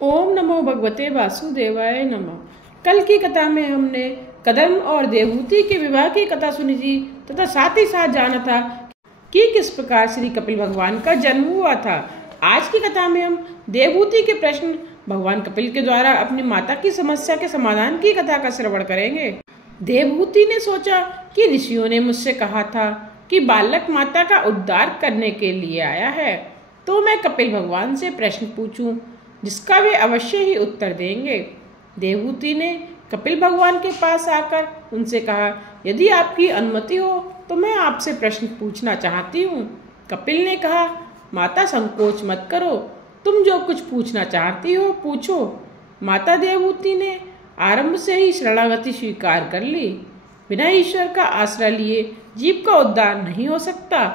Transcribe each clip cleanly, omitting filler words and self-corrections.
ओम नमो भगवते वासुदेवाय नमः। कल की कथा में हमने कदम और देवहूति के विवाह की कथा सुनी थी तथा साथ ही साथ जाना था कि किस प्रकार श्री कपिल भगवान का जन्म हुआ था। आज की कथा में हम देवहूति के प्रश्न भगवान कपिल के द्वारा अपनी माता की समस्या के समाधान की कथा का श्रवण करेंगे। देवहूति ने सोचा कि ऋषियों ने मुझसे कहा था कि बालक माता का उद्धार करने के लिए आया है, तो मैं कपिल भगवान से प्रश्न पूछूं जिसका वे अवश्य ही उत्तर देंगे। देवहूति ने कपिल भगवान के पास आकर उनसे कहा, यदि आपकी अनुमति हो तो मैं आपसे प्रश्न पूछना चाहती हूँ। कपिल ने कहा, माता संकोच मत करो, तुम जो कुछ पूछना चाहती हो पूछो। माता देवहूति ने आरंभ से ही शरणागति स्वीकार कर ली। बिना ईश्वर का आश्रय लिए जीव का उद्धार नहीं हो सकता।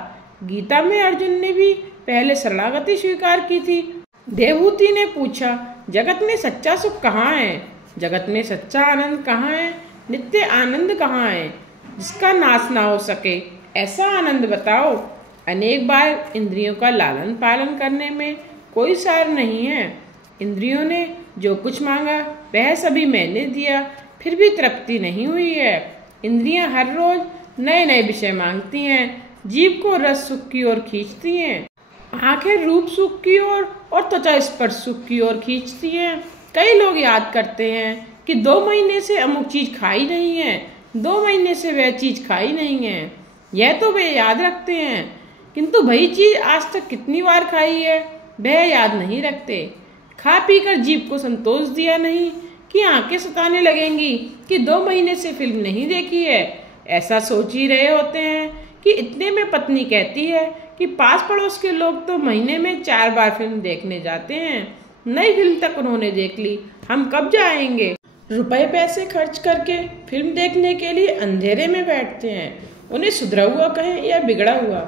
गीता में अर्जुन ने भी पहले शरणागति स्वीकार की थी। देवहूति ने पूछा, जगत में सच्चा सुख कहाँ है? जगत में सच्चा आनंद कहाँ है? नित्य आनंद कहाँ है जिसका नाश ना हो सके? ऐसा आनंद बताओ। अनेक बार इंद्रियों का लालन पालन करने में कोई सार नहीं है। इंद्रियों ने जो कुछ मांगा वह सभी मैंने दिया, फिर भी तृप्ति नहीं हुई है। इंद्रियां हर रोज नए नए विषय मांगती हैं, जीव को रस सुख की ओर खींचती हैं। आंखें रूप सुख की ओर और त्वचा स्पर्श सुख की ओर खींचती हैं। कई लोग याद करते हैं कि 2 महीने से अमुक चीज खाई नहीं है, 2 महीने से वह चीज खाई नहीं है। यह तो वे याद रखते हैं, किंतु वही चीज आज तक कितनी बार खाई है वह याद नहीं रखते। खा पी कर जीव को संतोष दिया नहीं कि आंखें सताने लगेंगी कि 2 महीने से फिल्म नहीं देखी है। ऐसा सोच ही रहे होते हैं कि इतने में पत्नी कहती है कि पास पड़ोस के लोग तो महीने में 4 बार फिल्म देखने जाते हैं, नई फिल्म तक उन्होंने देख ली, हम कब जाएंगे? रुपए पैसे खर्च करके फिल्म देखने के लिए अंधेरे में बैठते हैं। उन्हें सुधरा हुआ कहें या बिगड़ा हुआ,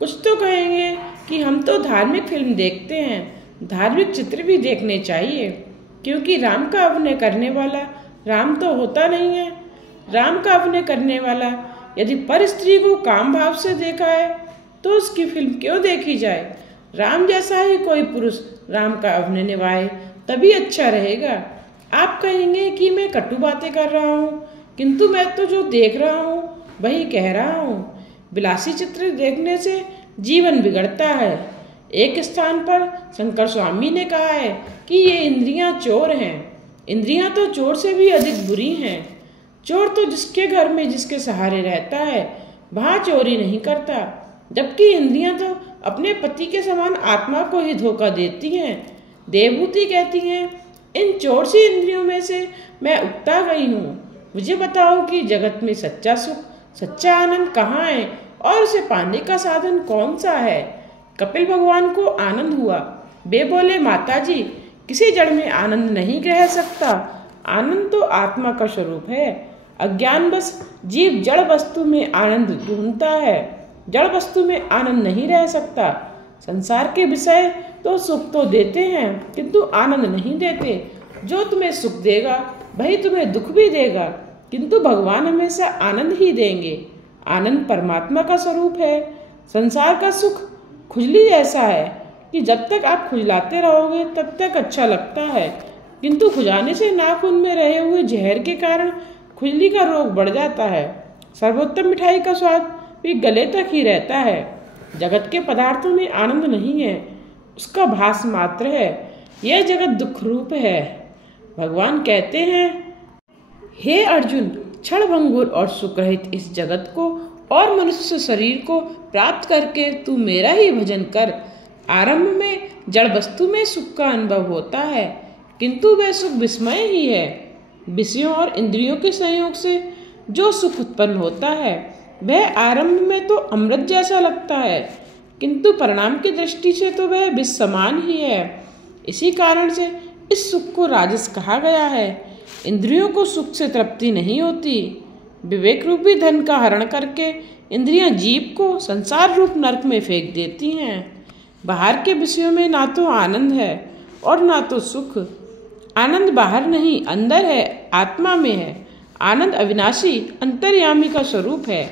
कुछ तो कहेंगे कि हम तो धार्मिक फिल्म देखते हैं, धार्मिक चित्र भी देखने चाहिए, क्योंकि राम का अभिनय करने वाला राम तो होता नहीं है। राम का अभिनय करने वाला यदि पर स्त्री को काम भाव से देखा है तो उसकी फिल्म क्यों देखी जाए? राम जैसा ही कोई पुरुष राम का अभिनय निभाए तभी अच्छा रहेगा। आप कहेंगे कि मैं कटु बातें कर रहा हूँ, किंतु मैं तो जो देख रहा हूँ वही कह रहा हूँ। विलासी चित्र देखने से जीवन बिगड़ता है। एक स्थान पर शंकर स्वामी ने कहा है कि ये इंद्रियां चोर हैं। इंद्रियां तो चोर से भी अधिक बुरी हैं। चोर तो जिसके घर में जिसके सहारे रहता है वहां चोरी नहीं करता, जबकि इंद्रियां तो अपने पति के समान आत्मा को ही धोखा देती हैं। देवहूति कहती हैं, इन चोर सी इंद्रियों में से मैं उगता गई हूँ। मुझे बताओ कि जगत में सच्चा सुख, सच्चा आनंद कहाँ है और उसे पाने का साधन कौन सा है? कपिल भगवान को आनंद हुआ। वे बोले, माता जी, किसी जड़ में आनंद नहीं रह सकता। आनंद तो आत्मा का स्वरूप है। अज्ञानवश जीव जड़ वस्तु में आनंद ढूंढता है। जड़ वस्तु में आनंद नहीं रह सकता। संसार के विषय तो सुख तो देते हैं किंतु आनंद नहीं देते। जो तुम्हें सुख देगा वही तुम्हें दुख भी देगा, किंतु भगवान हमेशा आनंद ही देंगे। आनंद परमात्मा का स्वरूप है। संसार का सुख खुजली जैसा है कि जब तक आप खुजलाते रहोगे तब तक अच्छा लगता है, किंतु खुजाने से नाखून में रहे हुए जहर के कारण खुजली का रोग बढ़ जाता है। सर्वोत्तम मिठाई का स्वाद भी गले तक ही रहता है। जगत के पदार्थों में आनंद नहीं है, उसका भास मात्र है। यह जगत दुख रूप है। भगवान कहते हैं, हे अर्जुन, क्षण भंगुर और सुख रहित इस जगत को और मनुष्य शरीर को प्राप्त करके तू मेरा ही भजन कर। आरंभ में जड़ वस्तु में सुख का अनुभव होता है, किंतु वह सुख विस्मय ही है। विषयों और इंद्रियों के संयोग से जो सुख उत्पन्न होता है वह आरंभ में तो अमृत जैसा लगता है, किंतु परिणाम की दृष्टि से तो वह विष समान ही है। इसी कारण से इस सुख को राजस कहा गया है। इंद्रियों को सुख से तृप्ति नहीं होती। विवेक रूपी धन का हरण करके इंद्रियां जीव को संसार रूप नरक में फेंक देती हैं। बाहर के विषयों में ना तो आनंद है और ना तो सुख। आनंद बाहर नहीं, अंदर है, आत्मा में है। आनंद अविनाशी अंतर्यामी का स्वरूप है।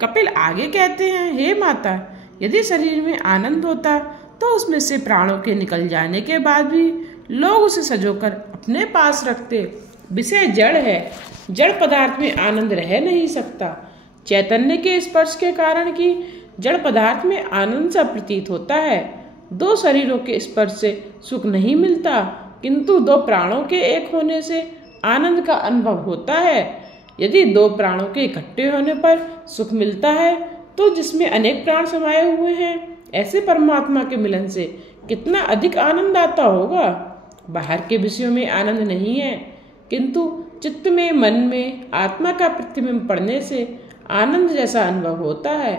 कपिल आगे कहते हैं, हे माता, यदि शरीर में आनंद होता तो उसमें से प्राणों के निकल जाने के बाद भी लोग उसे सजोकर अपने पास रखते। विषय जड़ है, जड़ पदार्थ में आनंद रह नहीं सकता। चैतन्य के स्पर्श के कारण की जड़ पदार्थ में आनंद सा प्रतीत होता है। दो शरीरों के स्पर्श से सुख नहीं मिलता, किंतु दो प्राणों के एक होने से आनंद का अनुभव होता है। यदि दो प्राणों के इकट्ठे होने पर सुख मिलता है, तो जिसमें अनेक प्राण समाये हुए हैं, ऐसे परमात्मा के मिलन से कितना अधिक आनंद आता होगा। बाहर के विषयों में आनंद नहीं है, किंतु चित्त में, मन में आत्मा का प्रतिबिंब पड़ने से आनंद जैसा अनुभव होता है।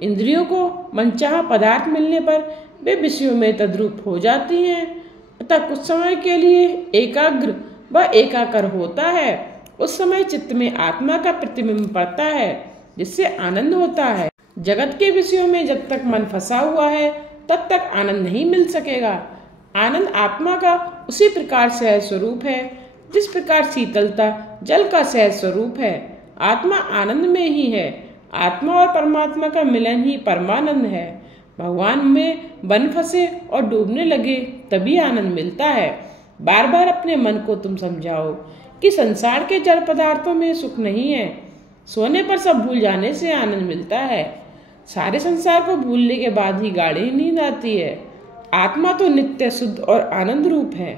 इंद्रियों को मनचाहा पदार्थ मिलने पर वे विषयों में तद्रूप हो जाती हैं, अतः कुछ समय के लिए एकाग्र व एकाकर होता है। उस समय चित्त में आत्मा का प्रतिबिंब पड़ता है, जिससे आनंद होता है। जगत के विषयों में जब तक मन फंसा हुआ है, तब तक आनंद नहीं मिल सकेगा। आनंद आत्मा का उसी प्रकार सहज स्वरूप है, जिस प्रकार शीतलता जल का सहज स्वरूप है। आत्मा आनंद में ही है। आत्मा और परमात्मा का मिलन ही परमानंद है। भगवान में बन फंसे और डूबने लगे तभी आनंद मिलता है। बार बार अपने मन को तुम समझाओ कि संसार के जड़ पदार्थों में सुख नहीं है। सोने पर सब भूल जाने से आनंद मिलता है। सारे संसार को भूलने के बाद ही गाढ़ी नींद आती है। आत्मा तो नित्य शुद्ध और आनंद रूप है।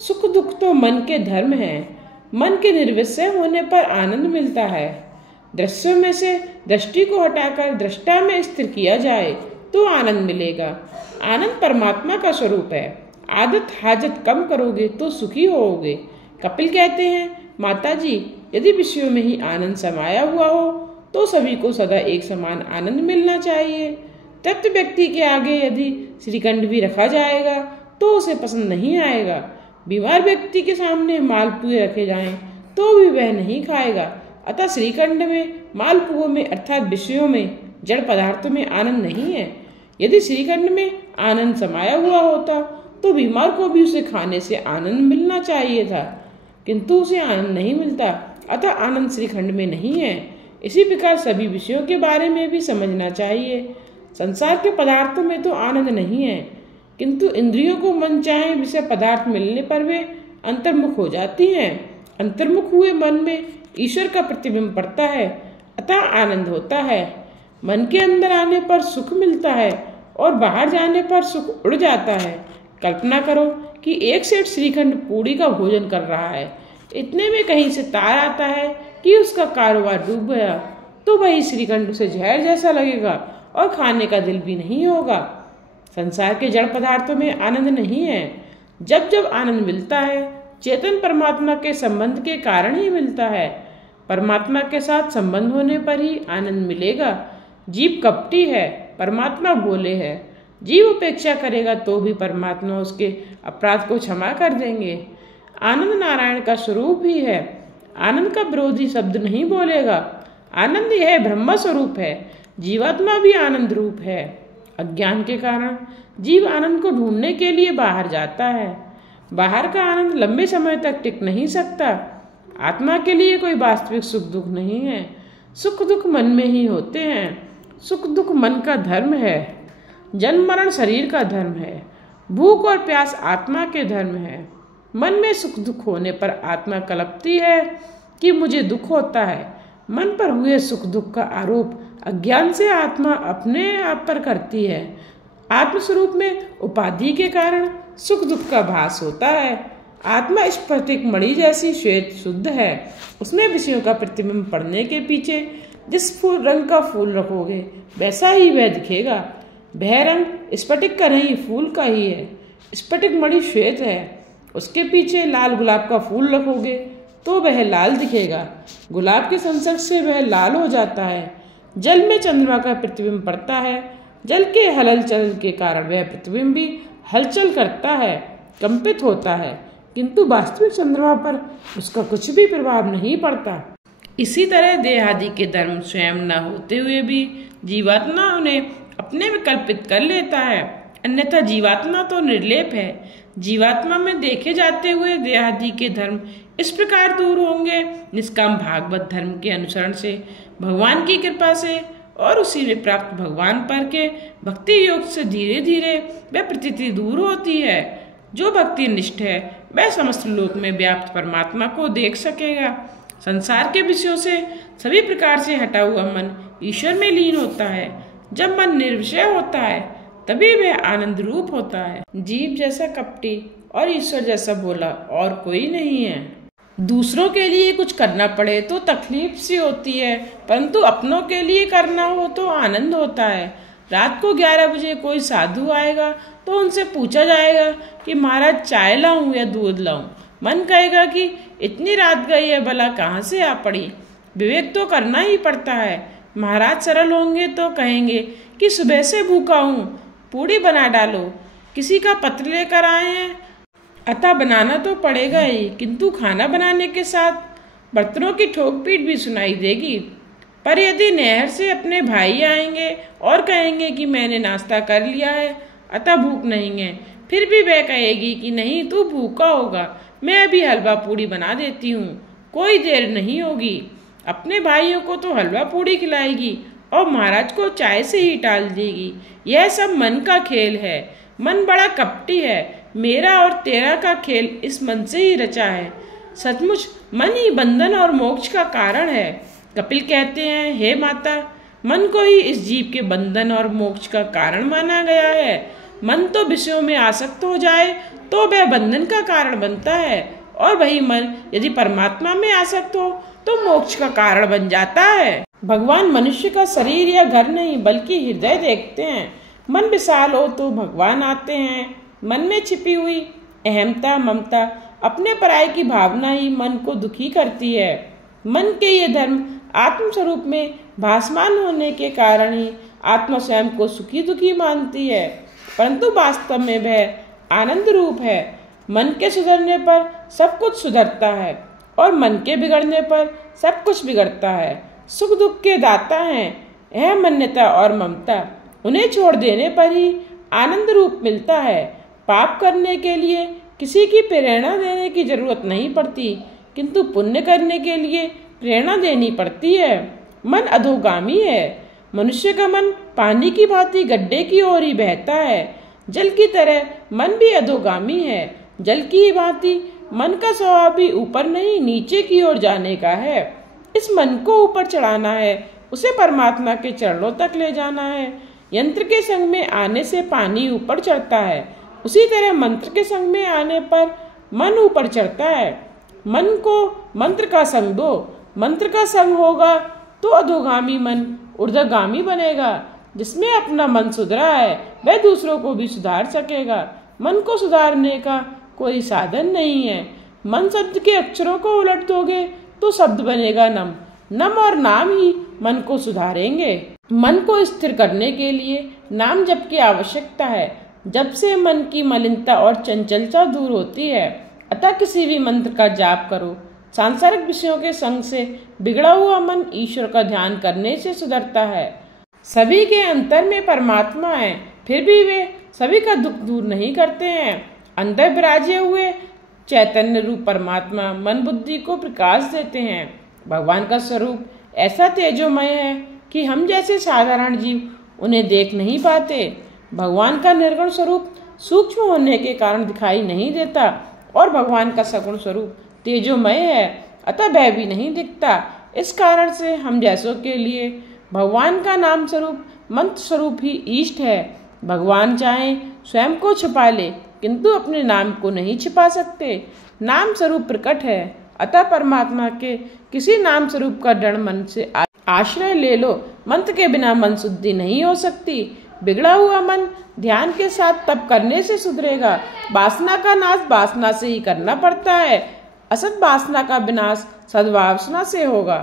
सुख दुख तो मन के धर्म है। मन के निर्विषय होने पर आनंद मिलता है। दृश्यों में से दृष्टि को हटाकर दृष्टा में स्थिर किया जाए तो आनंद मिलेगा। आनंद परमात्मा का स्वरूप है। आदत हाजत कम करोगे तो सुखी होोगे। कपिल कहते हैं, माता जी, यदि विषयों में ही आनंद समाया हुआ हो तो सभी को सदा एक समान आनंद मिलना चाहिए। तृप्त व्यक्ति के आगे यदि श्रीखंड भी रखा जाएगा तो उसे पसंद नहीं आएगा। बीमार व्यक्ति के सामने मालपुए रखे जाएं तो भी वह नहीं खाएगा। अतः श्रीखंड में, मालपुओं में अर्थात विषयों में, जड़ पदार्थों में आनंद नहीं है। यदि श्रीखंड में आनंद समाया हुआ होता तो बीमार को भी उसे खाने से आनंद मिलना चाहिए था, किंतु उसे आनंद नहीं मिलता, अतः आनंद श्रीखंड में नहीं है। इसी प्रकार सभी विषयों के बारे में भी समझना चाहिए। संसार के पदार्थों में तो आनंद नहीं है, किंतु इंद्रियों को मन चाहे विषय पदार्थ मिलने पर वे अंतर्मुख हो जाती हैं। अंतर्मुख हुए मन में ईश्वर का प्रतिबिंब पड़ता है, अतः आनंद होता है। मन के अंदर आने पर सुख मिलता है और बाहर जाने पर सुख उड़ जाता है। कल्पना करो कि एक सेठ श्रीखंड पूड़ी का भोजन कर रहा है। इतने में कहीं से तार आता है कि उसका कारोबार डूब गया, तो वही श्रीखंड उसे जहर जैसा लगेगा और खाने का दिल भी नहीं होगा। संसार के जड़ पदार्थों में आनंद नहीं है। जब जब आनंद मिलता है, चेतन परमात्मा के संबंध के कारण ही मिलता है। परमात्मा के साथ संबंध होने पर ही आनंद मिलेगा। जीव कपटी है, परमात्मा भोले है। जीव उपेक्षा करेगा तो भी परमात्मा उसके अपराध को क्षमा कर देंगे। आनंद नारायण का स्वरूप ही है। आनंद का विरोधी शब्द नहीं बोलेगा। आनंद यह ब्रह्म स्वरूप है। जीवात्मा भी आनंद रूप है। अज्ञान के कारण जीव आनंद को ढूंढने के लिए बाहर जाता है। बाहर का आनंद लंबे समय तक टिक नहीं सकता। आत्मा के लिए कोई वास्तविक सुख दुख नहीं है। सुख दुख मन में ही होते हैं। सुख दुख मन का धर्म है। जन्म मरण शरीर का धर्म है। भूख और प्यास आत्मा के धर्म है। मन में सुख दुख होने पर आत्मा कलपती है कि मुझे दुख होता है। मन पर हुए सुख दुख का आरोप अज्ञान से आत्मा अपने आप पर करती है। आत्मस्वरूप में उपाधि के कारण सुख दुख का भास होता है। आत्मा स्फटिक मणि जैसी श्वेत शुद्ध है। उसमें विषयों का प्रतिबिंब पड़ने के पीछे जिस रंग का फूल रखोगे वैसा ही वह दिखेगा। वह रंग स्फटिक का नहीं, फूल का ही है। स्फटिक मणि श्वेत है, उसके पीछे लाल गुलाब का फूल रखोगे तो वह लाल दिखेगा। गुलाब के संसर्ग से वह लाल हो जाता है। जल में चंद्रमा का प्रतिबिंब पड़ता है। जल के हलचल के कारण वह प्रतिबिंब भी हलचल करता है, कंपित होता है, किंतु वास्तविक चंद्रमा पर उसका कुछ भी प्रभाव नहीं पड़ता। इसी तरह देहादि के धर्म स्वयं न होते हुए भी जीवात्मा उन्हें अपने में कल्पित कर लेता है। अन्यथा जीवात्मा तो निर्लेप है। जीवात्मा में देखे जाते हुए देहादि के धर्म इस प्रकार दूर होंगे। निष्काम भागवत धर्म के अनुसरण से, भगवान की कृपा से और उसी में प्राप्त भगवान पर के भक्ति योग से धीरे धीरे वह प्रतीति दूर होती है। जो भक्ति निष्ठ है वह समस्त लोक में व्याप्त परमात्मा को देख सकेगा। संसार के विषयों से सभी प्रकार से हटा हुआ मन ईश्वर में लीन होता है। जब मन निर्विषय होता है तभी वह आनंद रूप होता है। जीव जैसा कपटी और ईश्वर जैसा भोला और कोई नहीं है। दूसरों के लिए कुछ करना पड़े तो तकलीफ सी होती है, परंतु अपनों के लिए करना हो तो आनंद होता है। रात को 11 बजे कोई साधु आएगा तो उनसे पूछा जाएगा कि महाराज चाय लाऊं या दूध लाऊं। मन कहेगा कि इतनी रात गई है, भला कहाँ से आ पड़ी। विवेक तो करना ही पड़ता है। महाराज सरल होंगे तो कहेंगे कि सुबह से भूखा हूँ, पूड़ी बना डालो। किसी का पत्र लेकर आए हैं, अतः बनाना तो पड़ेगा ही, किंतु खाना बनाने के साथ बर्तनों की ठोक पीट भी सुनाई देगी। पर यदि नहर से अपने भाई आएंगे और कहेंगे कि मैंने नाश्ता कर लिया है अतः भूख नहीं है, फिर भी वह कहेगी कि नहीं तू भूखा होगा, मैं अभी हलवा पूड़ी बना देती हूँ, कोई देर नहीं होगी। अपने भाइयों को तो हलवा पूड़ी खिलाएगी और महाराज को चाय से ही टाल देगी। यह सब मन का खेल है। मन बड़ा कपटी है। मेरा और तेरा का खेल इस मन से ही रचा है। सचमुच मन ही बंधन और मोक्ष का कारण है। कपिल कहते हैं, हे माता, मन को ही इस जीव के बंधन और मोक्ष का कारण माना गया है। मन तो विषयों में आसक्त हो जाए तो वह बंधन का कारण बनता है, और वही मन यदि परमात्मा में आसक्त हो तो मोक्ष का कारण बन जाता है। भगवान मनुष्य का शरीर या घर नहीं बल्कि हृदय देखते हैं। मन विशाल हो तो भगवान आते हैं। मन में छिपी हुई अहमता, ममता, अपने पराये की भावना ही मन को दुखी करती है। मन के ये धर्म आत्म स्वरूप में भासमान होने के कारण ही आत्मा स्वयं को सुखी दुखी मानती है, परंतु वास्तव में वह आनंद रूप है। मन के सुधरने पर सब कुछ सुधरता है और मन के बिगड़ने पर सब कुछ बिगड़ता है। सुख दुख के दाता हैं यह मान्यता और ममता, उन्हें छोड़ देने पर ही आनंद रूप मिलता है। पाप करने के लिए किसी की प्रेरणा देने की जरूरत नहीं पड़ती, किंतु पुण्य करने के लिए प्रेरणा देनी पड़ती है। मन अधोगामी है। मनुष्य का मन पानी की भांति गड्ढे की ओर ही बहता है। जल की तरह मन भी अधोगामी है। जल की ही भांति मन का स्वभाव भी ऊपर नहीं नीचे की ओर जाने का है। इस मन को ऊपर चढ़ाना है, उसे परमात्मा के चरणों तक ले जाना है। यंत्र के संग में आने से पानी ऊपर चढ़ता है, उसी तरह मंत्र के संग में आने पर मन ऊपर चढ़ता है। मन को मंत्र का संग दो। मंत्र का संग होगा तो अधोगामी मन ऊर्ध्वगामी बनेगा। जिसमें अपना मन सुधरा है वह दूसरों को भी सुधार सकेगा। मन को सुधारने का कोई साधन नहीं है। मन शब्द के अक्षरों को उलट दोगे तो शब्द बनेगा नम। नम और नाम ही मन को सुधारेंगे। मन को स्थिर करने के लिए नाम जप की आवश्यकता है। जब से मन की मलिनता और चंचलता दूर होती है, अतः किसी भी मंत्र का जाप करो। सांसारिक विषयों के संग से बिगड़ा हुआ मन ईश्वर का ध्यान करने से सुधरता है। सभी के अंतर में परमात्मा है, फिर भी वे सभी का दुख दूर नहीं करते हैं। अंदर विराजे हुए चैतन्य रूप परमात्मा मन बुद्धि को प्रकाश देते हैं। भगवान का स्वरूप ऐसा तेजोमय है कि हम जैसे साधारण जीव उन्हें देख नहीं पाते। भगवान का निर्गुण स्वरूप सूक्ष्म होने के कारण दिखाई नहीं देता और भगवान का सगुण स्वरूप तेजोमय है, अतः वह भी नहीं दिखता। इस कारण से हम जैसों के लिए भगवान का नाम स्वरूप मंत्र स्वरूप ही इष्ट है। भगवान चाहे स्वयं को छिपा ले, किंतु अपने नाम को नहीं छिपा सकते। नाम स्वरूप प्रकट है, अतः परमात्मा के किसी नाम स्वरूप का दृढ़ मन से आश्रय ले लो। मंत्र के बिना मन शुद्धि नहीं हो सकती। बिगड़ा हुआ मन ध्यान के साथ तप करने से सुधरेगा। वासना का नाश वासना से ही करना पड़ता है। असत वासना का विनाश सद्वासना से होगा।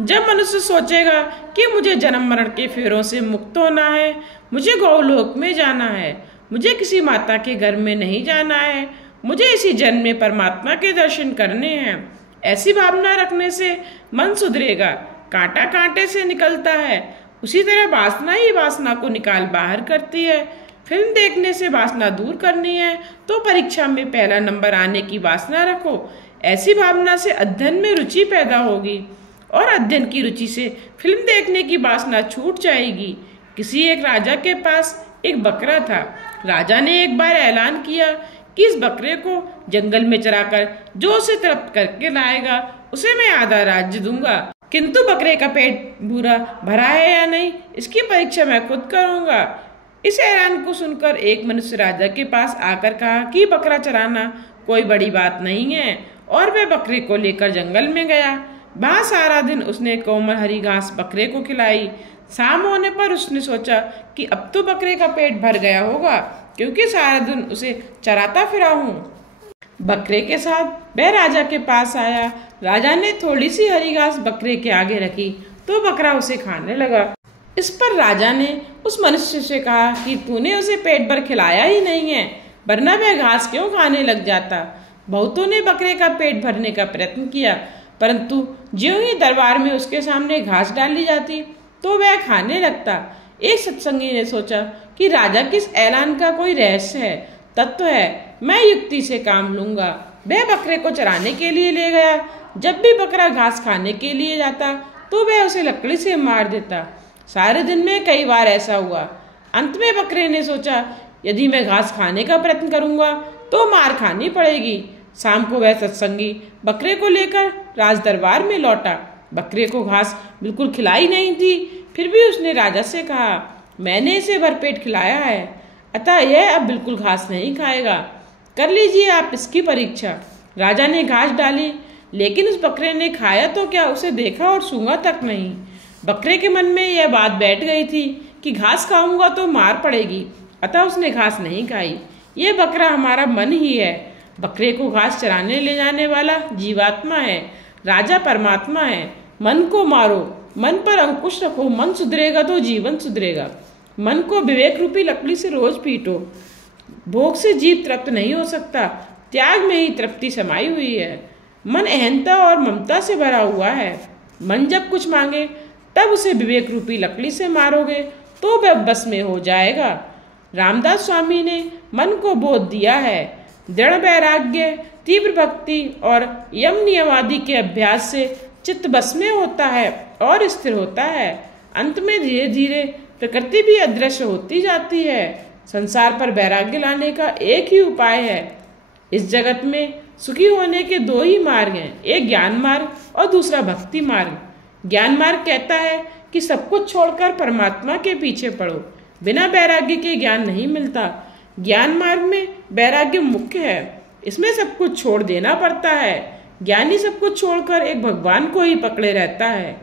जब मनुष्य सोचेगा कि मुझे जन्म मरण के फेरों से मुक्त होना है, मुझे गौलोक में जाना है, मुझे किसी माता के घर में नहीं जाना है, मुझे इसी जन्म में परमात्मा के दर्शन करने हैं, ऐसी भावना रखने से मन सुधरेगा। कांटा कांटे से निकलता है, उसी तरह वासना ही वासना को निकाल बाहर करती है। फिल्म देखने से वासना दूर करनी है तो परीक्षा में पहला नंबर आने की वासना रखो। ऐसी भावना से अध्ययन में रुचि पैदा होगी और अध्ययन की रुचि से फिल्म देखने की वासना छूट जाएगी। किसी एक राजा के पास एक बकरा था। राजा ने एक बार ऐलान किया कि इस बकरे को जंगल में चराकर जो उसे तृप्त करके लाएगा उसे मैं आधा राज्य दूंगा, किंतु बकरे का पेट पूरा भरा है या नहीं इसकी परीक्षा मैं खुद करूंगा। इस ऐलान को सुनकर एक मनुष्य राजा के पास आकर कहा कि बकरा चराना कोई बड़ी बात नहीं है, और वह बकरे को लेकर जंगल में गया। वहां सारा दिन उसने कोमल हरी घास बकरे को खिलाई। शाम होने पर उसने सोचा कि अब तो बकरे का पेट भर गया होगा, क्योंकि सारा दिन उसे चराता फिरा हूँ। बकरे के साथ वह राजा के पास आया। राजा ने थोड़ी सी हरी घास बकरे के आगे रखी तो बकरा उसे खाने लगा। इस पर राजा ने उस मनुष्य से कहा कि तूने उसे पेट भर खिलाया ही नहीं है, वरना वह घास क्यों खाने लग जाता। बहुतों ने बकरे का पेट भरने का प्रयत्न किया, परंतु ज्यों ही दरबार में उसके सामने घास डाली जाती तो वह खाने लगता। एक सत्संगी ने सोचा कि राजा किस ऐलान का कोई रहस्य है, तत्व है, मैं युक्ति से काम लूंगा। वह बकरे को चराने के लिए ले गया। जब भी बकरा घास खाने के लिए जाता तो वह उसे लकड़ी से मार देता। सारे दिन में कई बार ऐसा हुआ। अंत में बकरे ने सोचा यदि मैं घास खाने का प्रयत्न करूंगा तो मार खानी पड़ेगी। शाम को वह सत्संगी बकरे को लेकर राज दरबार में लौटा। बकरे को घास बिल्कुल खिलाई नहीं थी, फिर भी उसने राजा से कहा मैंने इसे भरपेट खिलाया है, अतः यह अब बिल्कुल घास नहीं खाएगा, कर लीजिए आप इसकी परीक्षा। राजा ने घास डाली, लेकिन उस बकरे ने खाया तो क्या, उसे देखा और सूंघा तक नहीं। बकरे के मन में यह बात बैठ गई थी कि घास खाऊंगा तो मार पड़ेगी, अतः उसने घास नहीं खाई। ये बकरा हमारा मन ही है। बकरे को घास चराने ले जाने वाला जीवात्मा है, राजा परमात्मा है। मन को मारो, मन पर अंकुश रखो, मन सुधरेगा तो जीवन सुधरेगा। मन को विवेक रूपी लकड़ी से रोज पीटो। भोग से जीव तृप्त नहीं हो सकता, त्याग में ही तृप्ति समाई हुई है। मन अहंता और ममता से भरा हुआ है। मन जब कुछ मांगे तब उसे विवेक रूपी लकड़ी से मारोगे तो वह बस में हो जाएगा। रामदास स्वामी ने मन को बोध दिया है। दृढ़ वैराग्य, तीव्र भक्ति और यम नियम आदि के अभ्यास से चित्त बस में होता है और स्थिर होता है। अंत में धीरे धीरे प्रकृति भी अदृश्य होती जाती है। संसार पर वैराग्य लाने का एक ही उपाय है। इस जगत में सुखी होने के दो ही मार्ग हैं, एक ज्ञान मार्ग और दूसरा भक्ति मार्ग। ज्ञान मार्ग कहता है कि सब कुछ छोड़कर परमात्मा के पीछे पड़ो। बिना वैराग्य के ज्ञान नहीं मिलता। ज्ञान मार्ग में वैराग्य मुख्य है, इसमें सब कुछ छोड़ देना पड़ता है। ज्ञानी सब कुछ छोड़कर एक भगवान को ही पकड़े रहता है।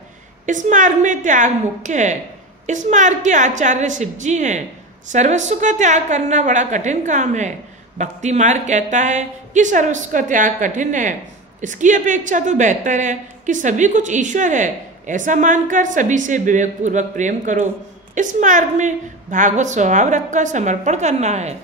इस मार्ग में त्याग मुख्य है। इस मार्ग के आचार्य शिव जी हैं। सर्वस्व का त्याग करना बड़ा कठिन काम है। भक्ति मार्ग कहता है कि सर्वस्व का त्याग कठिन है, इसकी अपेक्षा तो बेहतर है कि सभी कुछ ईश्वर है, ऐसा मानकर सभी से विवेक पूर्वक प्रेम करो। इस मार्ग में भागवत स्वभाव रखकर समर्पण करना है।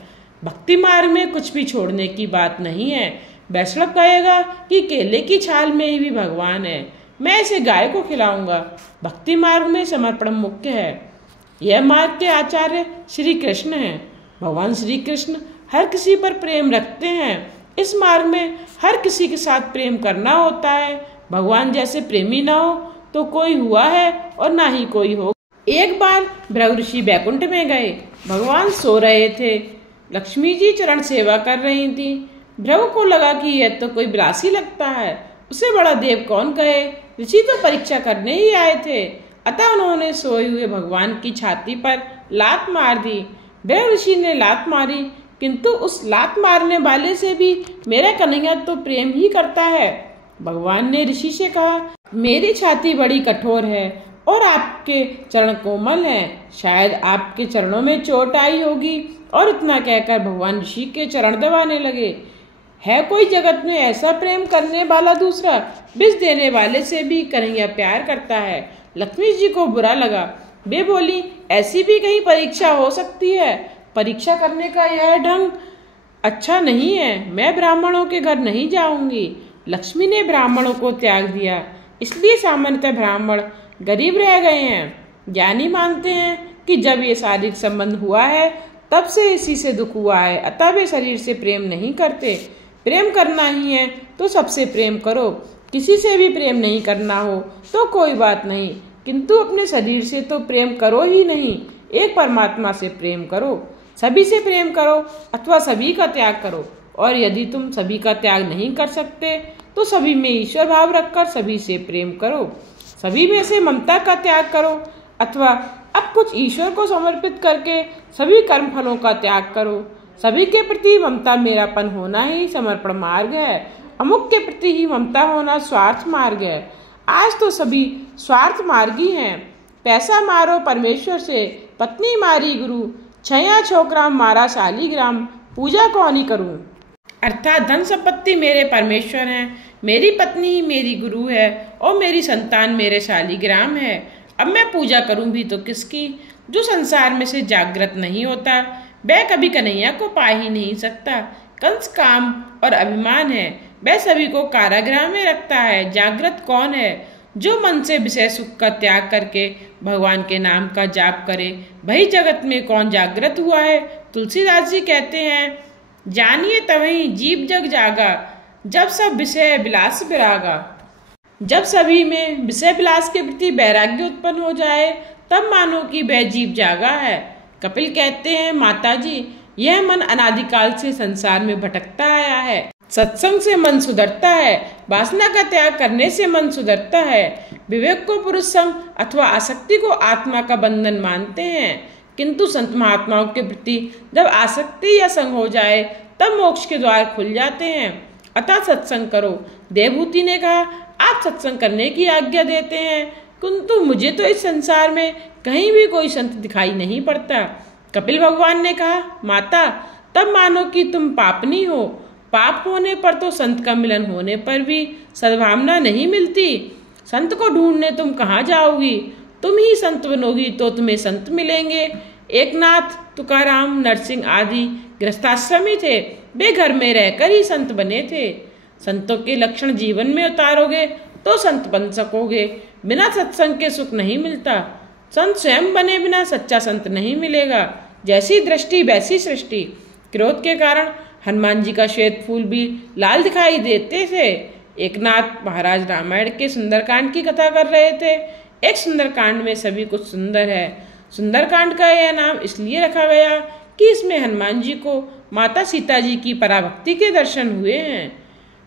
भक्ति मार्ग में कुछ भी छोड़ने की बात नहीं है। वैष्णव कहेगा कि केले की छाल में ही भी भगवान है, मैं इसे गाय को खिलाऊंगा। भक्ति मार्ग में समर्पण मुख्य है। यह मार्ग के आचार्य श्री कृष्ण हैं। भगवान श्री कृष्ण हर किसी पर प्रेम रखते हैं। इस मार्ग में हर किसी के साथ प्रेम करना होता है। भगवान जैसे प्रेमी ना हो तो कोई हुआ है और ना ही कोई हो। एक बार भृगु ऋषि बैकुंठ में गए। भगवान सो रहे थे। लक्ष्मी जी चरण सेवा कर रही थी। भृगु को लगा कि यह तो कोई विलासी लगता है, उसे बड़ा देव कौन कहे। ऋषि तो परीक्षा करने ही आए थे, अतः उन्होंने सोए हुए भगवान की छाती पर लात मार दी। भृगु ऋषि ने लात मारी, किंतु उस लात मारने वाले से भी मेरा कन्हैया तो प्रेम ही करता है। भगवान ने ऋषि से कहा, मेरी छाती बड़ी कठोर है और आपके चरण कोमल हैं, शायद आपके चरणों में चोट आई होगी। और इतना कहकर भगवान ऋषि के चरण दबाने लगे। है कोई जगत में ऐसा प्रेम करने वाला दूसरा? विष देने वाले से भी कन्हैया प्यार करता है। लक्ष्मी जी को बुरा लगा। वे बोली, ऐसी भी कहीं परीक्षा हो सकती है? परीक्षा करने का यह ढंग अच्छा नहीं है। मैं ब्राह्मणों के घर नहीं जाऊंगी। लक्ष्मी ने ब्राह्मणों को त्याग दिया, इसलिए सामान्यतः ब्राह्मण गरीब रह गए हैं। ज्ञानी मानते हैं कि जब ये शारीरिक संबंध हुआ है तब से इसी से दुख हुआ है, अतः वे शरीर से प्रेम नहीं करते। प्रेम करना ही है तो सबसे प्रेम करो। किसी से भी प्रेम नहीं करना हो तो कोई बात नहीं, किंतु अपने शरीर से तो प्रेम करो ही नहीं। एक परमात्मा से प्रेम करो। सभी से प्रेम करो अथवा सभी का त्याग करो। और यदि तुम सभी का त्याग नहीं कर सकते तो सभी में ईश्वर भाव रखकर सभी से प्रेम करो, सभी में से ममता का त्याग करो, अथवा अब कुछ ईश्वर को समर्पित करके सभी कर्म फलों का त्याग करो। सभी के प्रति ममता मेरापन होना ही समर्पण मार्ग है, अमुक के प्रति ही ममता होना स्वार्थ मार्ग है। आज तो सभी स्वार्थ मार्गी हैं। पैसा मारो परमेश्वर से, पत्नी मारी गुरु, छया छोकराम मारा शालीग्राम, पूजा कौनी करूं। अर्थात धन संपत्ति मेरे परमेश्वर हैं, मेरी पत्नी ही मेरी गुरु है और मेरी संतान मेरे शालीग्राम है। अब मैं पूजा करूं भी तो किसकी? जो संसार में से जागृत नहीं होता वह कभी कन्हैया को पा ही नहीं सकता। कंस काम और अभिमान है, वह सभी को कारागृह में रखता है। जागृत कौन है? जो मन से विषय सुख का त्याग करके भगवान के नाम का जाप करे। वही जगत में कौन जागृत हुआ है? तुलसीदास जी कहते हैं, जानिए तवहीं जीव जग जागा, जब सब विषय विलास विरागा। जब सभी में विषय विलास के प्रति वैराग्य उत्पन्न हो जाए तब मानो कि वह जीव जागा है। कपिल कहते हैं, माता जी यह मन अनादिकाल से संसार में भटकता आया है। सत्संग से मन सुधरता है, वासना का त्याग करने से मन सुधरता है। विवेक को पुरुष संग अथवा आसक्ति को आत्मा का बंधन मानते हैं, किंतु संत महात्माओं के प्रति जब आसक्ति या संग हो जाए तब मोक्ष के द्वार खुल जाते हैं। अतः सत्संग करो। देवहूति ने कहा, आप सत्संग करने की आज्ञा देते हैं, किंतु मुझे तो इस संसार में कहीं भी कोई संत दिखाई नहीं पड़ता। कपिल भगवान ने कहा, माता तब मानो कि तुम पापनी हो। पाप होने पर तो संत का मिलन होने पर भी सद्भावना नहीं मिलती। संत को ढूंढने तुम कहाँ जाओगी? तुम ही संत बनोगी तो तुम्हें संत मिलेंगे। एकनाथ, तुकाराम, नरसिंह आदि गृहस्थाश्रमी थे, वे घर में रहकर ही संत बने थे। संतों के लक्षण जीवन में उतारोगे तो संत बन सकोगे। बिना सत्संग के सुख नहीं मिलता। संत स्वयं बने बिना सच्चा संत नहीं मिलेगा। जैसी दृष्टि वैसी सृष्टि। क्रोध के कारण हनुमान जी का श्वेत फूल भी लाल दिखाई देते थे। एकनाथ महाराज रामायण के सुंदरकांड की कथा कर रहे थे। एक सुंदरकांड में सभी कुछ सुंदर है। सुंदरकांड का यह नाम इसलिए रखा गया कि इसमें हनुमान जी को माता सीता जी की पराभक्ति के दर्शन हुए हैं।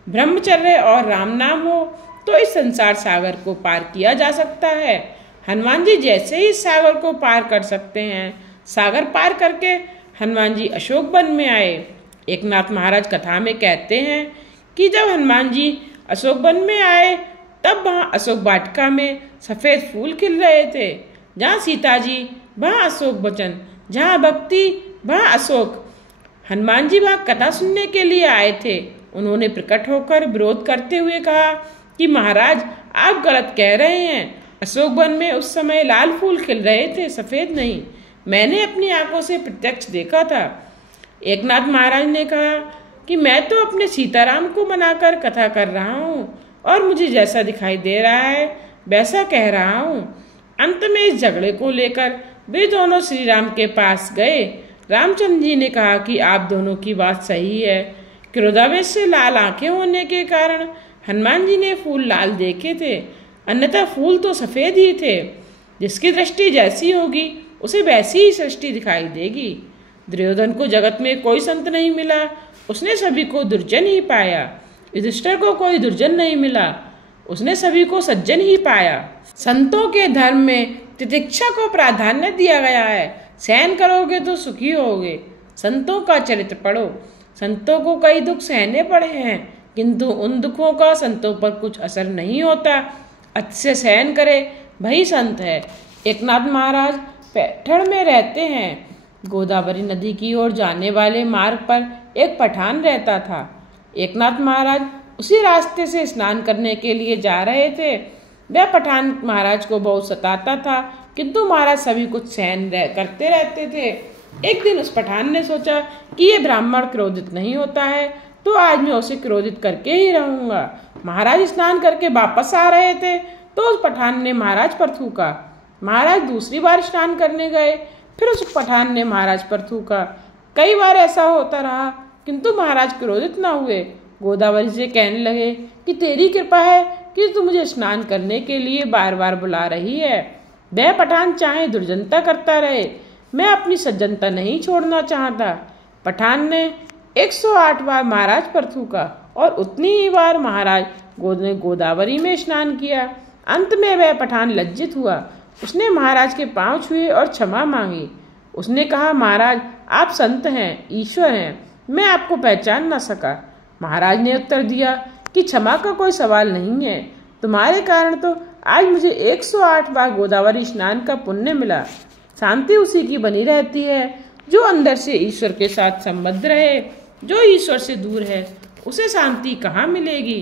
ब्रह्मचर्य और राम नाम हो तो इस संसार सागर को पार किया जा सकता है। हनुमान जी जैसे ही इस सागर को पार कर सकते हैं, सागर पार करके हनुमान जी अशोक वन में आए। एकनाथ महाराज कथा में कहते हैं कि जब हनुमान जी अशोक वन में आए तब वहाँ अशोक वाटिका में सफ़ेद फूल खिल रहे थे। जहाँ सीता जी वहाँ अशोक वचन, जहाँ भक्ति वहाँ अशोक। हनुमान जी वहाँ कथा सुनने के लिए आए थे। उन्होंने प्रकट होकर विरोध करते हुए कहा कि महाराज आप गलत कह रहे हैं। अशोक वन में उस समय लाल फूल खिल रहे थे, सफ़ेद नहीं। मैंने अपनी आंखों से प्रत्यक्ष देखा था। एकनाथ महाराज ने कहा कि मैं तो अपने सीताराम को मनाकर कथा कर रहा हूँ और मुझे जैसा दिखाई दे रहा है वैसा कह रहा हूँ। अंत में इस झगड़े को लेकर वे दोनों श्री राम के पास गए। रामचंद्र जी ने कहा कि आप दोनों की बात सही है। क्रोधावेश से लाल आंखें होने के कारण हनुमान जी ने फूल लाल देखे थे, अन्यथा फूल तो सफ़ेद ही थे। जिसकी दृष्टि जैसी होगी उसे वैसी ही सृष्टि दिखाई देगी। दुर्योधन को जगत में कोई संत नहीं मिला, उसने सभी को दुर्जन ही पाया। युधिष्ठिर को कोई दुर्जन नहीं मिला, उसने सभी को सज्जन ही पाया। संतों के धर्म में तितिक्षा को प्राधान्य दिया गया है। सहन करोगे तो सुखी होगे। संतों का चरित्र पढ़ो। संतों को कई दुख सहने पड़े हैं, किंतु उन दुखों का संतों पर कुछ असर नहीं होता। अच्छे सहन करे वही संत है। एकनाथ महाराज पैठण में रहते हैं। गोदावरी नदी की ओर जाने वाले मार्ग पर एक पठान रहता था। एकनाथ महाराज उसी रास्ते से स्नान करने के लिए जा रहे थे। वह पठान महाराज को बहुत सताता था, किंतु महाराज सभी कुछ सहन करते रहते थे। एक दिन उस पठान ने सोचा कि ये ब्राह्मण क्रोधित नहीं होता है तो आज मैं उसे क्रोधित करके ही रहूंगा। महाराज स्नान करके वापस आ रहे थे तो उस पठान ने महाराज पर थूका। महाराज दूसरी बार स्नान करने गए, फिर उस पठान ने महाराज पर थूका। कई बार ऐसा होता रहा, किंतु महाराज क्रोधित न हुए। गोदावरी से कहने लगे कि तेरी कृपा है कि तू मुझे स्नान करने के लिए बार बार बुला रही है। वह पठान चाहे दुर्जनता करता रहे, मैं अपनी सज्जनता नहीं छोड़ना चाहता। पठान ने 108 बार महाराज पर थूका और उतनी ही बार महाराज ने गोदावरी में स्नान किया। अंत में वह पठान लज्जित हुआ। उसने महाराज के पांव छुए और क्षमा मांगी। उसने कहा, महाराज आप संत हैं, ईश्वर हैं, मैं आपको पहचान न सका। महाराज ने उत्तर दिया कि क्षमा का कोई सवाल नहीं है, तुम्हारे कारण तो आज मुझे 108 बार गोदावरी स्नान का पुण्य मिला। शांति उसी की बनी रहती है जो अंदर से ईश्वर के साथ संबद्ध रहे। जो ईश्वर से दूर है उसे शांति कहाँ मिलेगी।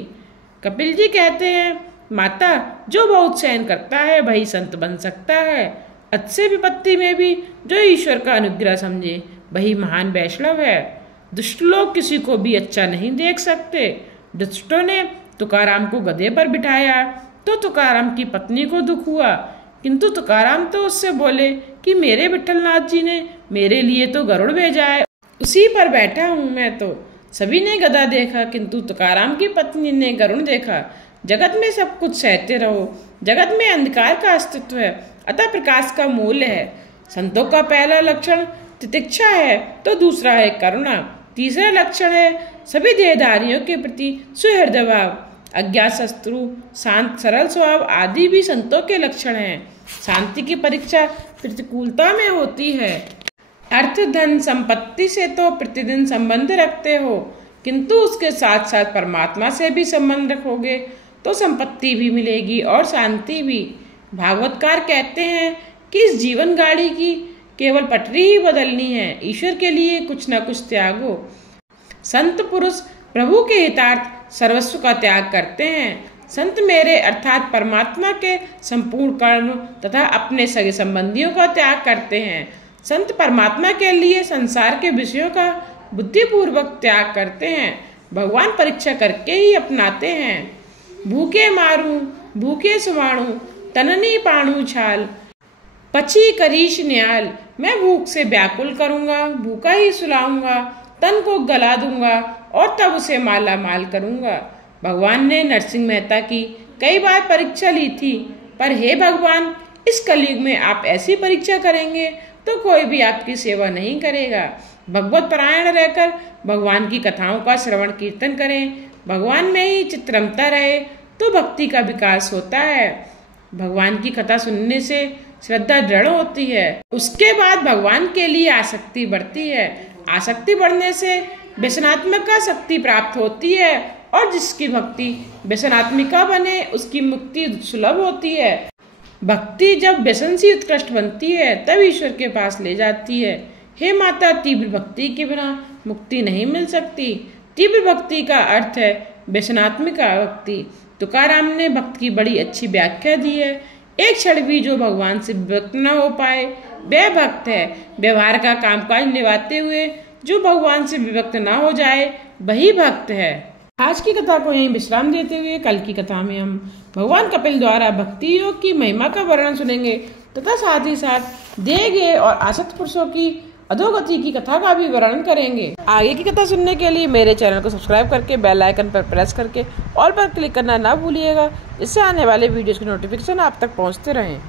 कपिल जी कहते हैं, माता जो बहुत सहन करता है वही संत बन सकता है। अच्छे विपत्ति में भी जो ईश्वर का अनुग्रह समझे वही महान वैष्णव है। दुष्ट लोग किसी को भी अच्छा नहीं देख सकते। दुष्टों ने तुकाराम को गधे पर बिठाया तो तुकाराम की पत्नी को दुख हुआ, किंतु तुकाराम तो उससे बोले कि मेरे विठलनाथ जी ने मेरे लिए तो गरुड़ भेजा है, उसी पर बैठा हूँ मैं तो। सभी ने गधा देखा किंतु तुकाराम की पत्नी ने गरुड़ देखा। जगत में सब कुछ सहते रहो। जगत में अंधकार का अस्तित्व है, अतः प्रकाश का मूल्य है। संतों का पहला लक्षण तितिक्षा है तो दूसरा है करुणा, तीसरा लक्षण है सभी देहधारियों के प्रति सुहृदय भाव। अज्ञात शत्रु, शांत सरल स्वभाव आदि भी संतों के लक्षण हैं। शांति की परीक्षा प्रतिकूलता में होती है। अर्थ धन संपत्ति से तो प्रतिदिन संबंध रखते हो, किंतु उसके साथ साथ परमात्मा से भी संबंध रखोगे तो संपत्ति भी मिलेगी और शांति भी। भागवतकार कहते हैं कि इस जीवन गाड़ी की केवल पटरी ही बदलनी है, ईश्वर के लिए कुछ न कुछ त्यागो। संत पुरुष प्रभु के हितार्थ सर्वस्व का त्याग करते हैं। संत मेरे अर्थात परमात्मा के संपूर्ण कर्म तथा अपने सगे संबंधियों का त्याग करते हैं। संत परमात्मा के लिए संसार के विषयों का बुद्धिपूर्वक त्याग करते हैं। भगवान परीक्षा करके ही अपनाते हैं। भूखे मारू भूखे सुवाणु तननी पाणु छाल, पची करीश न्याल। मैं भूख से व्याकुल करूंगा, भूखा ही सुलाऊंगा, तन को गला दूंगा और तब उसे माला माल करूंगा। भगवान ने नरसिंह मेहता की कई बार परीक्षा ली थी, पर हे भगवान, इस कलयुग में आप ऐसी परीक्षा करेंगे तो कोई भी आपकी सेवा नहीं करेगा। भगवत परायण रहकर भगवान की कथाओं का श्रवण कीर्तन करें। भगवान में ही चित्त रमता रहे तो भक्ति का विकास होता है। भगवान की कथा सुनने से श्रद्धा दृढ़ होती है। उसके बाद भगवान के लिए आसक्ति बढ़ती है। आसक्ति बढ़ने से व्यसनात्मिका शक्ति प्राप्त होती है और जिसकी भक्ति व्यसनात्मिका बने उसकी मुक्ति सुलभ होती है। भक्ति जब व्यसन से उत्कृष्ट बनती है तब ईश्वर के पास ले जाती है। हे माता, तीव्र भक्ति के बिना मुक्ति नहीं मिल सकती। तीव्र भक्ति का अर्थ है व्यसनात्मिका भक्ति। तुकाराम ने भक्त की बड़ी अच्छी व्याख्या दी है। एक क्षण भी जो भगवान से विभक्त न हो पाए वह भक्त है। व्यवहार का कामकाज निभाते हुए जो भगवान से विभक्त न हो जाए वही भक्त है। आज की कथा को यहीं विश्राम देते हुए कल की कथा में हम भगवान कपिल द्वारा भक्ति योग की महिमा का वर्णन सुनेंगे तथा साथ ही साथ दिए गए और आसक्त पुरुषों की अधोगति की कथा का भी वर्णन करेंगे। आगे की कथा सुनने के लिए मेरे चैनल को सब्सक्राइब करके बेल आइकन पर प्रेस करके ऑल पर क्लिक करना ना भूलिएगा, इससे आने वाले वीडियोस की नोटिफिकेशन आप तक पहुंचते रहें।